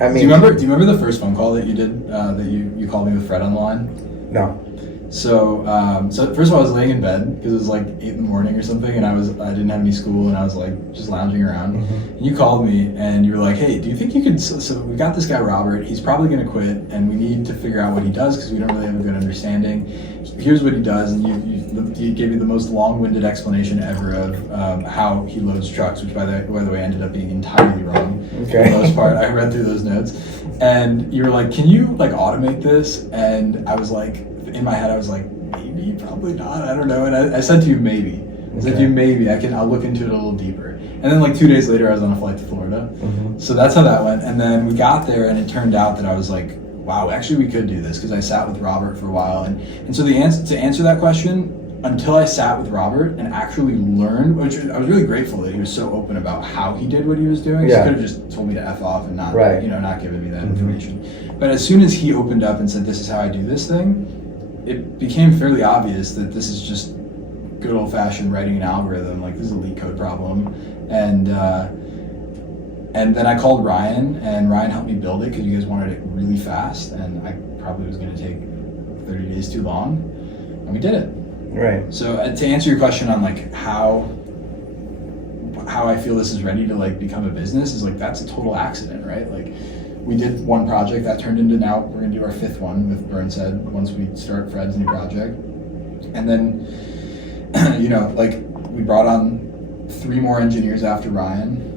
I mean, do you remember the first phone call that you did, that you called me with Fred on the line? no. So first of all, I was laying in bed because it was like 8 in the morning or something, and I didn't have any school, and I was like just lounging around. And you called me, and you were like, "Hey, do you think you could?" So we got this guy Robert. He's probably going to quit, and we need to figure out what he does because we don't really have a good understanding. Here's what he does, and you gave me the most long-winded explanation ever of how he loads trucks, which by the way ended up being entirely wrong. Okay. For the most part, I read through those notes, and you were like, "Can you like automate this?" And I was like, in my head, I was like, maybe, probably not, I don't know. And I said to you, maybe. I said to you, maybe, I'll look into it a little deeper. And then like 2 days later, I was on a flight to Florida. So that's how that went. And then we got there, and it turned out that I was like, wow, actually we could do this, because I sat with Robert for a while. And so to answer that question, until I sat with Robert and actually learned, which I was really grateful that he was so open about how he did what he was doing. Yeah. He could have just told me to F off and not, not given me that information. But as soon as he opened up and said, this is how I do this thing, it became fairly obvious that this is just good old-fashioned writing an algorithm. Like, this is a leak code problem. And then I called Ryan, and Ryan helped me build it because you guys wanted it really fast, and I probably was going to take 30 days too long, and we did it. Right. So to answer your question on like how I feel this is ready to like become a business is like, that's a total accident, right? Like, we did one project that turned into, now we're going to do our 5th one with Burnshead once we start Fred's new project. And then, like, we brought on 3 more engineers after Ryan.